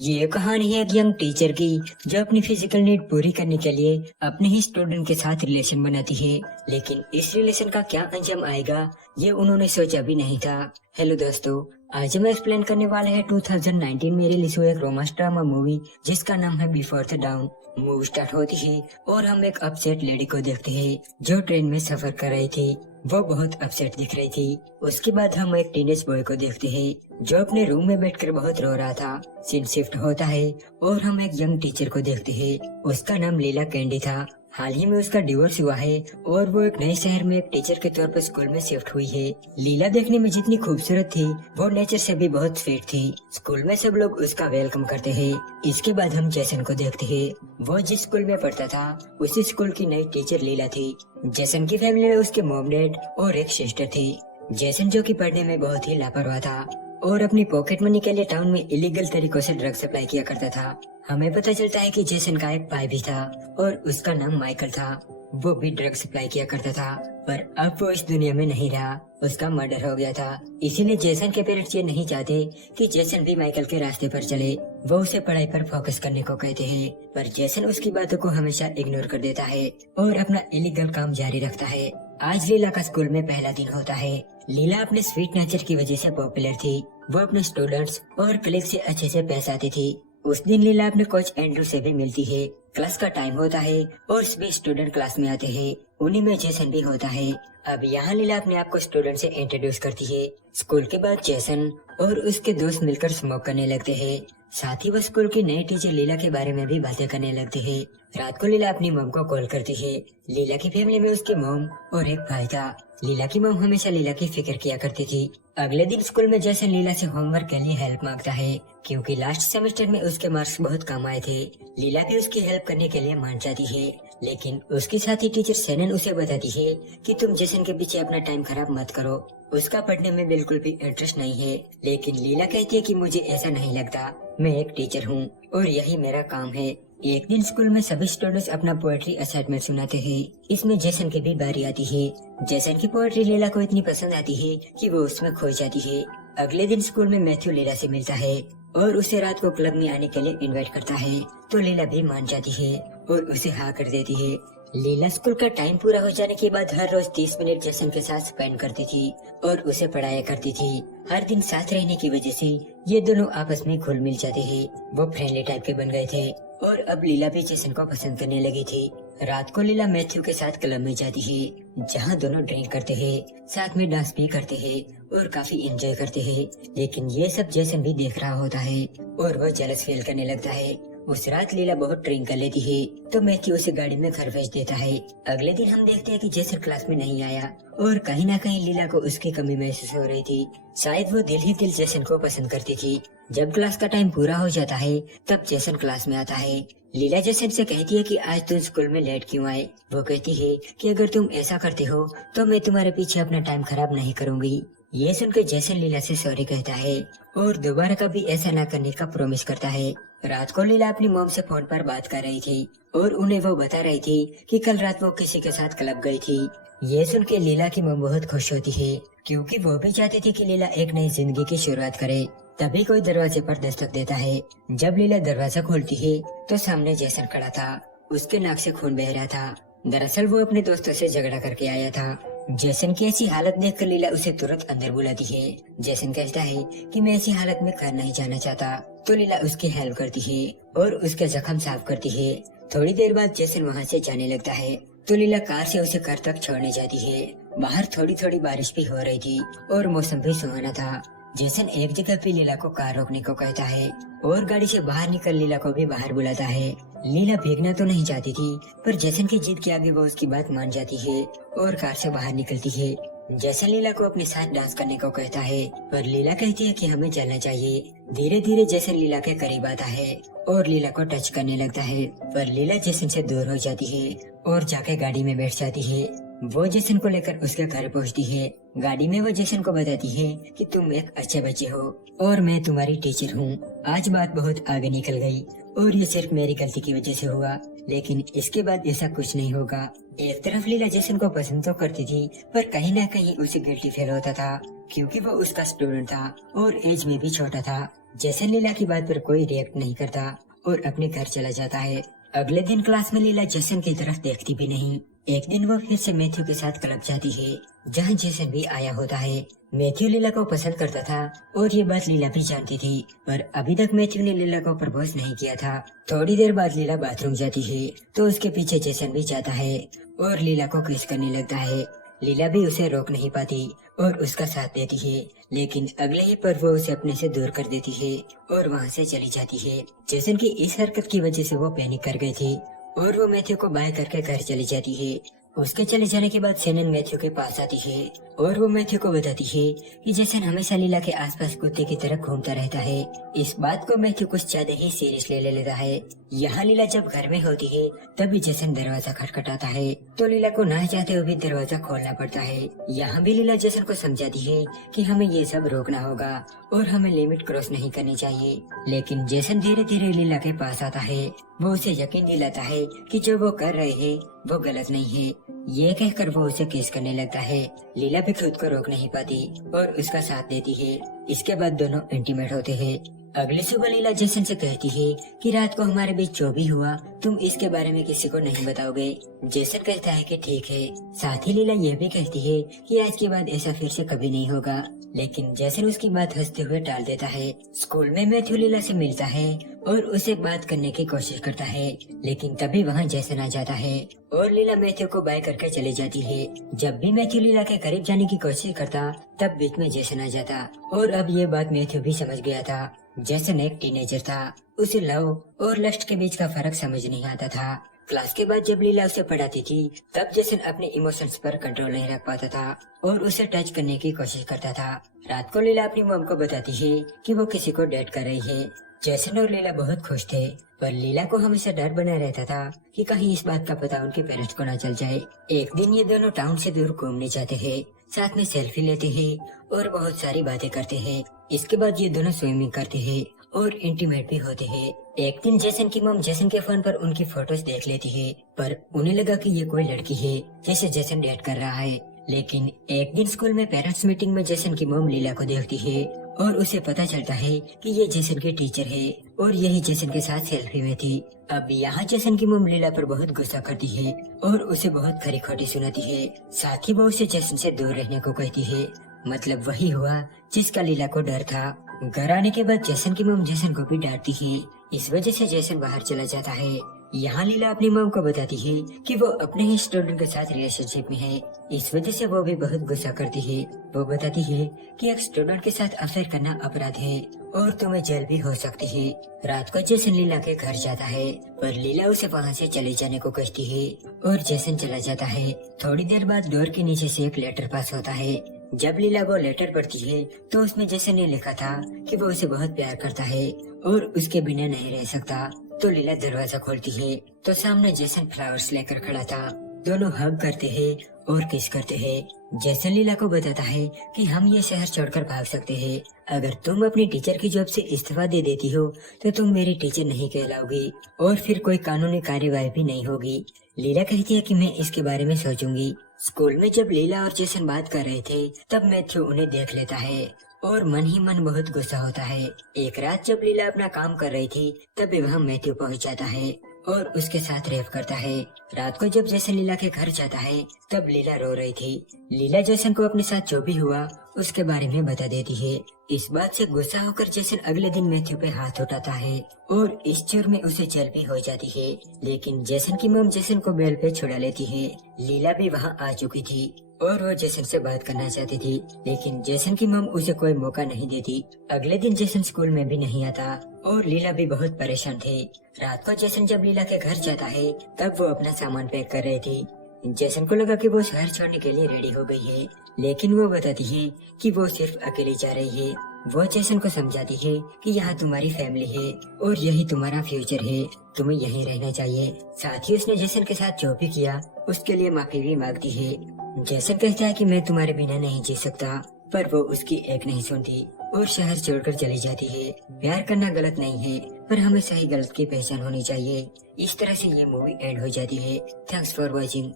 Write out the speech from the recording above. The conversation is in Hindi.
ये कहानी है एक यंग टीचर की जो अपनी फिजिकल नीड पूरी करने के लिए अपने ही स्टूडेंट के साथ रिलेशन बनाती है। लेकिन इस रिलेशन का क्या अंजाम आएगा ये उन्होंने सोचा भी नहीं था। हेलो दोस्तों, आज हम एक्सप्लेन करने वाले हैं 2019 में रिलीज हुए एक रोमांस ड्रामा मूवी जिसका नाम है before the down. Movie start होती है और हम एक अपसेट लेडी को देखते हैं जो ट्रेन में सफर कर रही थी। वो बहुत अपसेट दिख रही थी। उसके बाद हम एक टीनेज बॉय को देखते हैं जो अपने रूम में बैठकर बहुत रो रहा था। सीन शिफ्ट होता है और हम एक यंग टीचर को देखते हैं। उसका नाम लीला कैंडी था। हाल ही में उसका डिवोर्स हुआ है और वो एक नए शहर में एक टीचर के तौर पर स्कूल में शिफ्ट हुई है। लीला देखने में जितनी खूबसूरत थी वो नेचर से भी बहुत स्वीट थी। स्कूल में सब लोग उसका वेलकम करते हैं। इसके बाद हम जैसन को देखते हैं। वो जिस स्कूल में पढ़ता था उसी स्कूल की नई टीचर लीला थी। जैसन की फैमिली में उसके मॉम डैड और एक सिस्टर थी। जैसन जो कि पढ़ने में बहुत ही लापरवाह था और अपनी पॉकेट मनी के लिए टाउन में इलीगल तरीकों से ड्रग सप्लाई किया करता था। हमें पता चलता है कि जैसन का एक भाई भी था और उसका नाम माइकल था। वो भी ड्रग सप्लाई किया करता था पर अब वो इस दुनिया में नहीं रहा। उसका मर्डर हो गया था। इसीलिए जैसन के पेरेंट्स ये नहीं चाहते कि जैसन भी माइकल के रास्ते पर चले। वो उसे पढ़ाई पर फोकस करने को कहते हैं पर जैसन उसकी बातों को हमेशा इग्नोर कर देता है और अपना इलीगल काम जारी रखता है। आज लीला का स्कूल में पहला दिन होता है। लीला अपने स्वीट नेचर की वजह से पॉपुलर थी। वो अपने स्टूडेंट्स और कलीग से अच्छे से पेश आती थी। उस दिन लीला अपने कोच एंड्रू से भी मिलती है। क्लास का टाइम होता है और सभी स्टूडेंट क्लास में आते हैं। उन्हीं में जैसन भी होता है। अब यहाँ लीला अपने आप को स्टूडेंट से इंट्रोड्यूस करती है। स्कूल के बाद जैसन और उसके दोस्त मिलकर स्मोक करने लगते हैं। साथ ही वो स्कूल की नई टीचर लीला के बारे में भी बातें करने लगते हैं। रात को लीला अपनी मॉम को कॉल करती है। लीला की फैमिली में उसकी मॉम और एक भाई था। लीला की मॉम हमेशा लीला की फिक्र किया करती थी। अगले दिन स्कूल में जैसन लीला से होमवर्क के लिए हेल्प मांगता है क्योंकि लास्ट सेमेस्टर में उसके मार्क्स बहुत कम आए थे। लीला भी उसकी हेल्प करने के लिए मान जाती है लेकिन उसके साथ ही टीचर सैनन उसे बताती है कि तुम जैसन के पीछे अपना टाइम खराब मत करो। उसका पढ़ने में बिल्कुल भी इंटरेस्ट नहीं है। लेकिन लीला कहती है कि मुझे ऐसा नहीं लगता, मैं एक टीचर हूँ और यही मेरा काम है। एक दिन स्कूल में सभी स्टूडेंट्स अपना पोएट्री असाइनमेंट सुनाते हैं। इसमें जैसन की भी बारी आती है। जैसन की पोएट्री लीला को इतनी पसंद आती है कि वो उसमें खो जाती है। अगले दिन स्कूल में मैथ्यू लीला से मिलता है और उसे रात को क्लब में आने के लिए इनवाइट करता है तो लीला भी मान जाती है और उसे हाँ कर देती है। लीला स्कूल का टाइम पूरा हो जाने के बाद हर रोज 30 मिनट जैसन के साथ स्पेंड करती थी और उसे पढ़ाया करती थी। हर दिन साथ रहने की वजह से ये दोनों आपस में घुल मिल जाते हैं। वो फ्रेंडली टाइप के बन गए थे और अब लीला भी जैसन को पसंद करने लगी थी। रात को लीला मैथ्यू के साथ क्लब में जाती है जहाँ दोनों ड्रिंक करते हैं, साथ में डांस भी करते हैं और काफी एंजॉय करते हैं। लेकिन ये सब जैसन भी देख रहा होता है और वो जेलस फील करने लगता है। उस रात लीला बहुत ड्रिंक कर लेती है तो मैथ्यू उसे गाड़ी में घर भेज देता है। अगले दिन हम देखते हैं कि जैसन क्लास में नहीं आया और कहीं ना कहीं लीला को उसकी कमी महसूस हो रही थी। शायद वो दिल ही दिल जैसन को पसंद करती थी। जब क्लास का टाइम पूरा हो जाता है तब जैसन क्लास में आता है। लीला जैसन से कहती है कि आज तुम स्कूल में लेट क्यों आए। वो कहती है कि अगर तुम ऐसा करते हो तो मैं तुम्हारे पीछे अपना टाइम खराब नहीं करूंगी। ये सुनकर जैसन लीला से सॉरी कहता है और दोबारा कभी ऐसा न करने का प्रॉमिस करता है। रात को लीला अपनी मॉम से फोन पर बात कर रही थी और उन्हें वो बता रही थी कि कल रात वो किसी के साथ क्लब गई थी। ये सुन के लीला की मॉम बहुत खुश होती है क्योंकि वो भी चाहती थी कि लीला एक नई जिंदगी की शुरुआत करे। तभी कोई दरवाजे पर दस्तक देता है। जब लीला दरवाजा खोलती है तो सामने जैसन खड़ा था। उसके नाक से खून बह रहा था। दरअसल वो अपने दोस्तों से झगड़ा करके आया था। जैसन की ऐसी हालत देखकर लीला उसे तुरंत अंदर बुलाती है। जैसन कहता है कि मैं ऐसी हालत में घर नहीं जाना चाहता तो लीला उसकी हेल्प करती है और उसके जख्म साफ करती है। थोड़ी देर बाद जैसन वहाँ से जाने लगता है तो लीला कार से उसे घर तक छोड़ने जाती है। बाहर थोड़ी थोड़ी बारिश भी हो रही थी और मौसम भी सुहाना था। जैसन एक जगह पे लीला को कार रोकने को कहता है और गाड़ी से बाहर निकल लीला को भी बाहर बुलाता है। लीला भीगना तो नहीं चाहती थी पर जैसन की जिद के आगे वो उसकी बात मान जाती है और कार से बाहर निकलती है। जैसन लीला को अपने साथ डांस करने को कहता है पर लीला कहती है कि हमें चलना चाहिए। धीरे धीरे जैसन लीला के करीब आता है और लीला को टच करने लगता है पर लीला जैसन से दूर हो जाती है और जाके गाड़ी में बैठ जाती है। वो जैसन को लेकर उसके घर पहुंचती है। गाड़ी में वो जैसन को बताती है कि तुम एक अच्छे बच्चे हो और मैं तुम्हारी टीचर हूँ। आज बात बहुत आगे निकल गई और ये सिर्फ मेरी गलती की वजह से हुआ, लेकिन इसके बाद ऐसा कुछ नहीं होगा। एक तरफ लीला जैसन को पसंद तो करती थी, पर कहीं ना कहीं उसे गिल्टी फील होता था क्योंकि वो उसका स्टूडेंट था और एज में भी छोटा था। जैसन लीला की बात पर कोई रिएक्ट नहीं करता और अपने घर चला जाता है। अगले दिन क्लास में लीला जैसन की तरफ देखती भी नहीं। एक दिन वो फिर से मैथ्यू के साथ क्लब जाती है जहाँ जैसन भी आया होता है। मैथ्यू लीला को पसंद करता था और ये बात लीला भी जानती थी, पर अभी तक मैथ्यू ने लीला को प्रपोज नहीं किया था। थोड़ी देर बाद लीला बाथरूम जाती है तो उसके पीछे जैसन भी जाता है और लीला को किस करने लगता है। लीला भी उसे रोक नहीं पाती और उसका साथ देती है, लेकिन अगले ही पल वो उसे अपने से दूर कर देती है और वहाँ से चली जाती है। जैसन की इस हरकत की वजह से वो पैनिक कर गई थी और वो मैथ्यू को बाय करके घर चली जाती है। उसके चले जाने के बाद शैनन मैथ्यू के पास आती है और वो मैथ्यू को बताती है कि जैसन हमेशा लीला के आसपास कुत्ते की तरह घूमता रहता है। इस बात को मैथ्यू कुछ ज्यादा ही सीरियस ले लेता है। यहाँ लीला जब घर में होती है तभी जैसन दरवाजा खटखटाता है तो लीला को ना चाहते हुए भी दरवाजा खोलना पड़ता है। यहाँ भी लीला जैसन को समझाती है कि हमें ये सब रोकना होगा और हमें लिमिट क्रॉस नहीं करनी चाहिए, लेकिन जैसन धीरे धीरे लीला के पास आता है। वो उसे यकीन दिलाता है कि जो वो कर रहे हैं वो गलत नहीं है। ये कहकर वो उसे किस करने लगता है। लीला भी खुद को रोक नहीं पाती और उसका साथ देती है। इसके बाद दोनों इंटीमेट होते हैं। अगली सुबह लीला जैसन से कहती है कि रात को हमारे बीच जो भी हुआ तुम इसके बारे में किसी को नहीं बताओगे। जैसन कहता है कि ठीक है। साथ ही लीला यह भी कहती है कि आज के बाद ऐसा फिर से कभी नहीं होगा, लेकिन जैसन उसकी बात हंसते हुए टाल देता है। स्कूल में मैथ्यू लीला से मिलता है और उसे बात करने की कोशिश करता है, लेकिन तभी वहाँ जैसन आ जाता है और लीला मैथ्यू को बाय करके चली जाती है। जब भी मैथ्यू लीला के करीब जाने की कोशिश करता तब बीच में जैसन आ जाता और अब ये बात मैथ्यू भी समझ गया था। जैसन एक टीनेजर था, उसे लव और लस्ट के बीच का फर्क समझ नहीं आता था। क्लास के बाद जब लीला उसे पढ़ाती थी तब जैसन अपने इमोशंस पर कंट्रोल नहीं रख पाता था और उसे टच करने की कोशिश करता था। रात को लीला अपनी मॉम को बताती है कि वो किसी को डेट कर रही है। जैसन और लीला बहुत खुश थे, पर लीला को हमेशा डर बना रहता था कि कहीं इस बात का पता उनके पेरेंट्स को न चल जाए। एक दिन ये दोनों टाउन से दूर घूमने जाते हैं, साथ में सेल्फी लेते हैं और बहुत सारी बातें करते हैं। इसके बाद ये दोनों स्विमिंग करते हैं और इंटीमेट भी होते हैं। एक दिन जैसन की मॉम जैसन के फोन पर उनकी फोटोज देख लेती है, पर उन्हें लगा कि ये कोई लड़की है जिसे जैसन डेट कर रहा है। लेकिन एक दिन स्कूल में पेरेंट्स मीटिंग में जैसन की मॉम लीला को देखती है और उसे पता चलता है कि ये जैसन की टीचर है और यही जैसन के साथ सेल्फी में थी। अब यहाँ जैसन की मॉम लीला पर बहुत गुस्सा करती है और उसे बहुत खरी खोटी सुनाती है। साथ ही वो उसे जैसन से दूर रहने को कहती है। मतलब वही हुआ जिसका लीला को डर था। घर आने के बाद जैसन की मॉम जैसन को भी डांटती है। इस वजह से जैसन बाहर चला जाता है। यहाँ लीला अपनी मॉम को बताती है कि वो अपने ही स्टूडेंट के साथ रिलेशनशिप में है। इस वजह से वो भी बहुत गुस्सा करती है। वो बताती है कि एक स्टूडेंट के साथ अफेयर करना अपराध है और तुम्हें जेल भी हो सकती है। रात को जैसन लीला के घर जाता है, पर लीला उसे वहाँ से चले जाने को कहती है और जैसन चला जाता है। थोड़ी देर बाद डोर के नीचे से एक लेटर पास होता है। जब लीला वो लेटर पढ़ती है तो उसमें जैसन ने लिखा था कि वो उसे बहुत प्यार करता है और उसके बिना नहीं रह सकता। तो लीला दरवाजा खोलती है तो सामने जैसन फ्लावर्स लेकर खड़ा था। दोनों हग करते हैं और किस करते हैं। जैसन लीला को बताता है कि हम ये शहर छोड़कर भाग सकते हैं। अगर तुम अपनी टीचर की जॉब से इस्तीफा दे देती हो तो तुम मेरी टीचर नहीं कहलाओगी और फिर कोई कानूनी कार्यवाही भी नहीं होगी। लीला कहती है कि मैं इसके बारे में सोचूंगी। स्कूल में जब लीला और जैसन बात कर रहे थे तब मैथ्यू उन्हें देख लेता है और मन ही मन बहुत गुस्सा होता है। एक रात जब लीला अपना काम कर रही थी तब वहाँ मैथ्यू पहुँच जाता है और उसके साथ रेप करता है। रात को जब जैसन लीला के घर जाता है तब लीला रो रही थी। लीला जैसन को अपने साथ जो भी हुआ उसके बारे में बता देती है। इस बात से गुस्सा होकर जैसन अगले दिन मैथ्यू पे हाथ उठाता है और इस चोर में उसे जेल भी हो जाती है। लेकिन जैसन की मॉम जैसन को बेल पे छुड़ा लेती है। लीला भी वहाँ आ चुकी थी और वो जैसन से बात करना चाहती थी, लेकिन जैसन की मॉम उसे कोई मौका नहीं देती। अगले दिन जैसन स्कूल में भी नहीं आता और लीला भी बहुत परेशान थी। रात को जैसन जब लीला के घर जाता है तब वो अपना सामान पैक कर रही थी। जैसन को लगा कि वो शहर छोड़ने के लिए रेडी हो गई है, लेकिन वो बताती है कि वो सिर्फ अकेली जा रही है। वो जैसन को समझाती है कि यहाँ तुम्हारी फैमिली है और यही तुम्हारा फ्यूचर है, तुम्हें यहीं रहना चाहिए। साथ ही उसने जैसन के साथ जो भी किया उसके लिए माफी भी मांगती है। जैसन कहता है कि मैं तुम्हारे बिना नहीं जी सकता, पर वो उसकी एक नहीं सुनती और शहर छोड़कर चली जाती है। प्यार करना गलत नहीं है, पर हमें सही गलत की पहचान होनी चाहिए। इस तरह से ये मूवी एंड हो जाती है। Thanks for watching.